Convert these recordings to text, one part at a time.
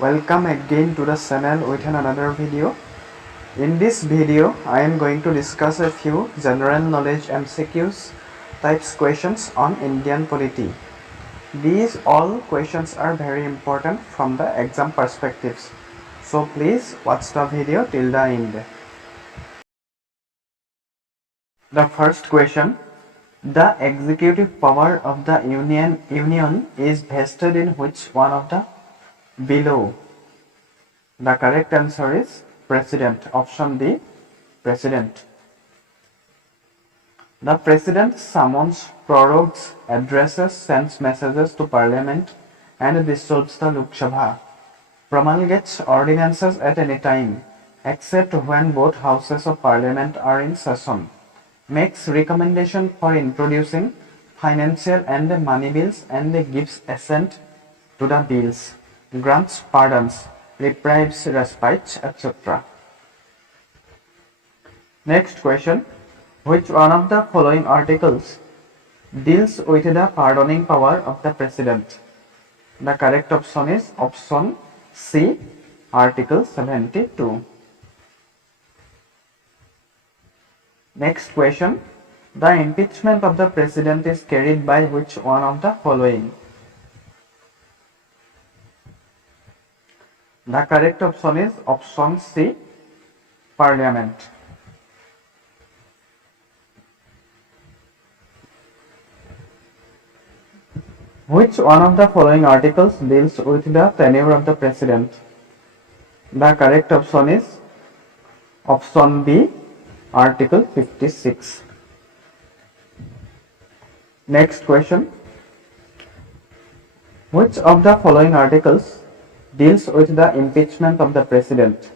Welcome again to the channel with another video. In this video, I am going to discuss a few general knowledge MCQs types questions on Indian polity. These all questions are very important from the exam perspectives. So please watch the video till the end. The first question. The executive power of the Union is vested in which one of the below? The correct answer is President. Option D, President. The President summons, prorogues, addresses, sends messages to Parliament and dissolves the Lok Sabha, promulgates ordinances at any time except when both houses of Parliament are in session, makes recommendation for introducing financial and money bills and gives assent to the bills, grants pardons, reprieves, respites, etc. Next question. Which one of the following articles deals with the pardoning power of the President? The correct option is option C, Article 72. Next question. The impeachment of the President is carried by which one of the following? The correct option is option C, Parliament. Which one of the following articles deals with the tenure of the President? The correct option is option B, Article 56. Next question. Which of the following articles deals with the impeachment of the President?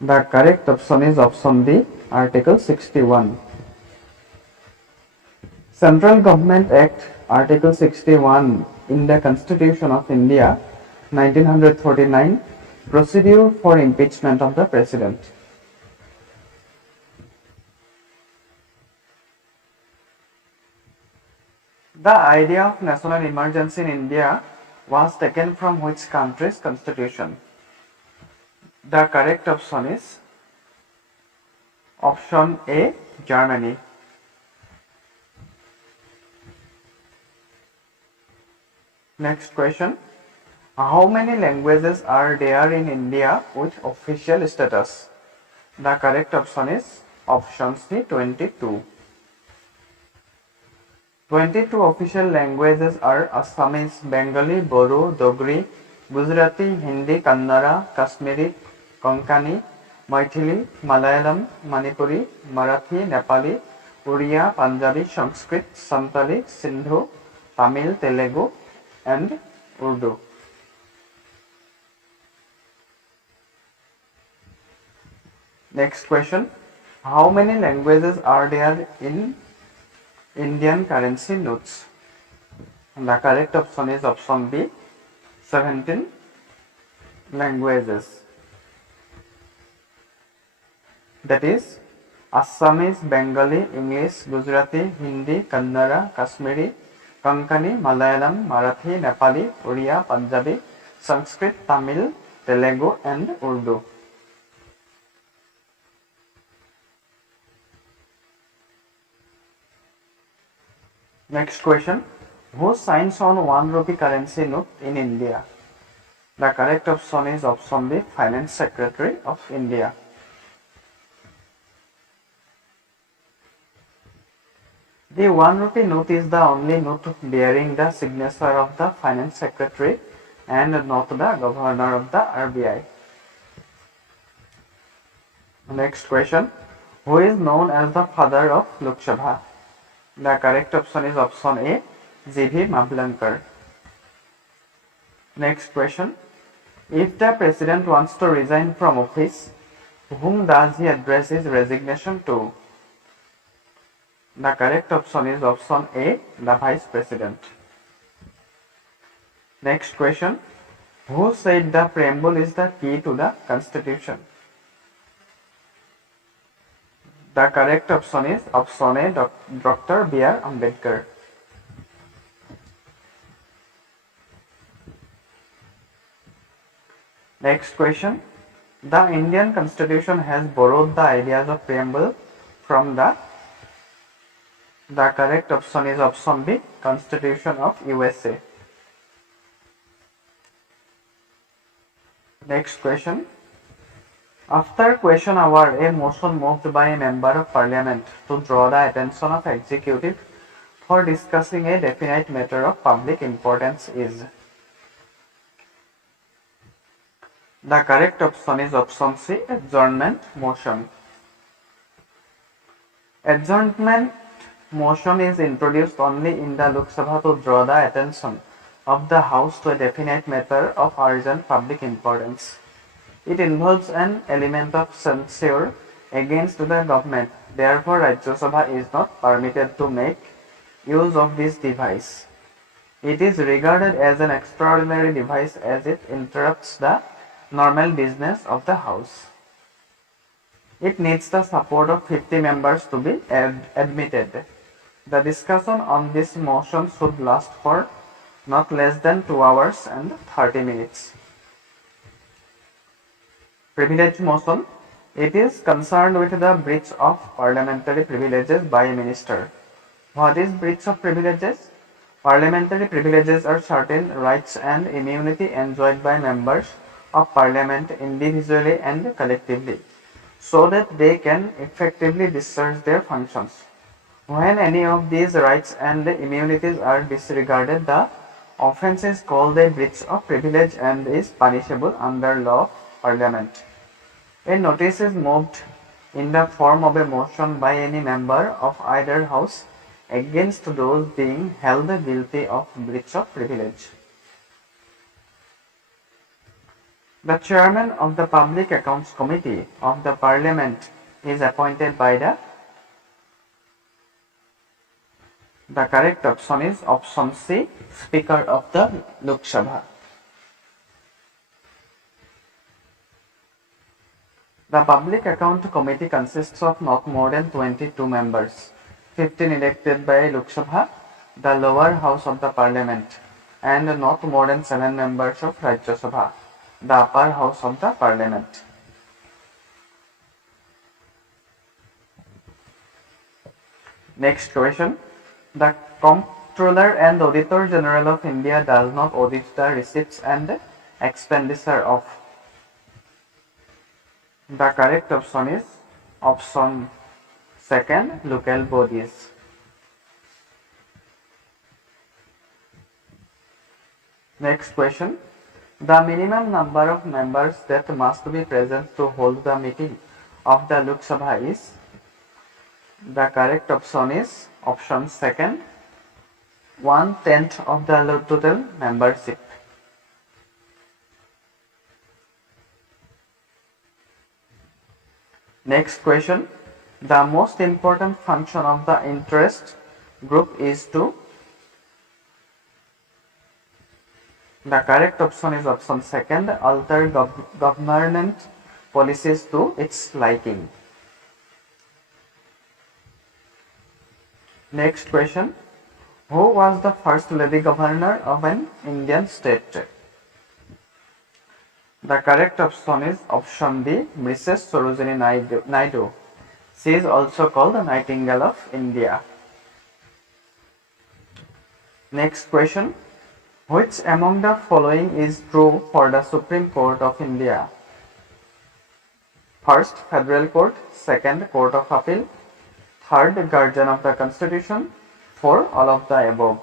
The correct option is option D, Article 61. Central Government Act Article 61 in the Constitution of India 1949 procedure for impeachment of the President. The idea of national emergency in India was taken from which country's constitution? The correct option is option A, Germany. Next question. How many languages are there in India with official status? The correct option is option C, 22. 22 official languages are Assamese, Bengali, Bodo, Dogri, Gujarati, Hindi, Kannada, Kashmiri, Konkani, Maithili, Malayalam, Manipuri, Marathi, Nepali, Oriya, Punjabi, Sanskrit, Santali, Sindhu, Tamil, Telugu, and Urdu. Next question. How many languages are there in Indian currency notes? The correct option is option B, 17 languages. That is Assamese, Bengali, English, Gujarati, Hindi, Kannada, Kashmiri, Konkani, Malayalam, Marathi, Nepali, Oriya, Punjabi, Sanskrit, Tamil, Telugu, and Urdu. Next question. Who signs on 1 rupee currency note in India? The correct option is option B, Finance Secretary of India. The 1 rupee note is the only note bearing the signature of the Finance Secretary and not the Governor of the RBI. Next question. Who is known as the father of Lok Sabha? The correct option is option A, G.V. Mavlankar. Next question. If the President wants to resign from office, whom does he address his resignation to? The correct option is option A, the Vice President. Next question. Who said the preamble is the key to the Constitution? The correct option is option A, Dr. B.R. Ambedkar. Next question. The Indian Constitution has borrowed the ideas of preamble from the correct option is option B, Constitution of USA. Next question. After question hour, a motion moved by a member of parliament to draw the attention of executive for discussing a definite matter of public importance is. The correct option is option C, adjournment motion. Adjournment motion is introduced only in the Lok Sabha to draw the attention of the House to a definite matter of urgent public importance. It involves an element of censure against the government. Therefore, Rajya Sabha is not permitted to make use of this device. It is regarded as an extraordinary device as it interrupts the normal business of the House. It needs the support of 50 members to be admitted. The discussion on this motion should last for not less than 2 hours and 30 minutes. Privilege motion. It is concerned with the breach of parliamentary privileges by a minister. What is breach of privileges? Parliamentary privileges are certain rights and immunity enjoyed by members of parliament individually and collectively, so that they can effectively discharge their functions. When any of these rights and immunities are disregarded, the offence is called a breach of privilege and is punishable under law of parliament. A notice is moved in the form of a motion by any member of either house against those being held guilty of breach of privilege. The chairman of the Public Accounts Committee of the Parliament is appointed by the correct option is option C, Speaker of the Lok Sabha. The Public Account Committee consists of not more than 22 members, 15 elected by Lok Sabha, the lower house of the Parliament, and not more than 7 members of Rajya Sabha, the upper house of the Parliament. Next question. The Comptroller and Auditor General of India does not audit the receipts and expenditure of. The correct option is option second, local bodies. Next question. The minimum number of members that must be present to hold the meeting of the Lok Sabha is. The correct option is option second, 1/10 of the total membership. Next question. The most important function of the interest group is to. The correct option is option second, alter government policies to its liking. Next question. Who was the first lady governor of an Indian state? The correct option is option B, Mrs. Sarojini Naidu. She is also called the Nightingale of India. Next question. Which among the following is true for the Supreme Court of India? First, Federal Court. Second, Court of Appeal. Third, Guardian of the Constitution. Four, all of the above.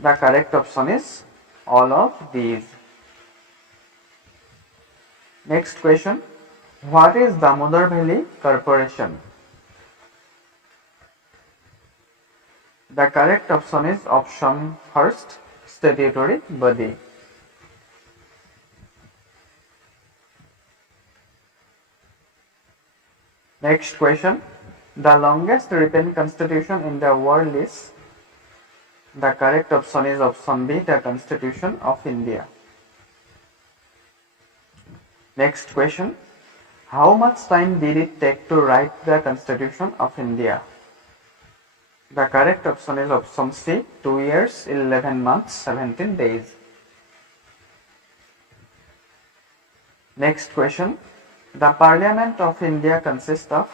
The correct option is all of these. Next question. What is Damodar Valley Corporation? The correct option is option first, statutory body. Next question. The longest written constitution in the world is. The correct option is option B, the Constitution of India. Next question. How much time did it take to write the Constitution of India? The correct option is option C, 2 years, 11 months, 17 days. Next question. The Parliament of India consists of.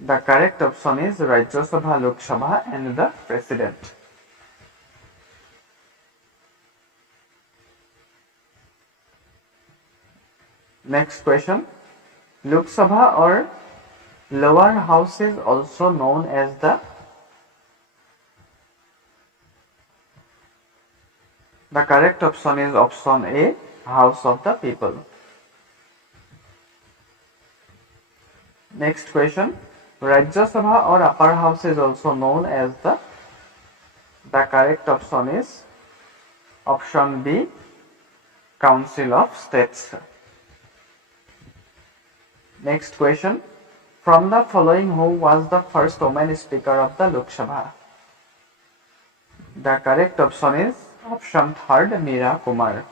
The correct option is Rajya Sabha, Lok Sabha and the President. Next question. Lok Sabha or lower house is also known as the. The correct option is option A, House of the People. Next question. Rajya Sabha or upper house is also known as the. The correct option is option B, Council of States. Next question. From the following, who was the first woman speaker of the Lok Sabha? The correct option is option third, Meera Kumar.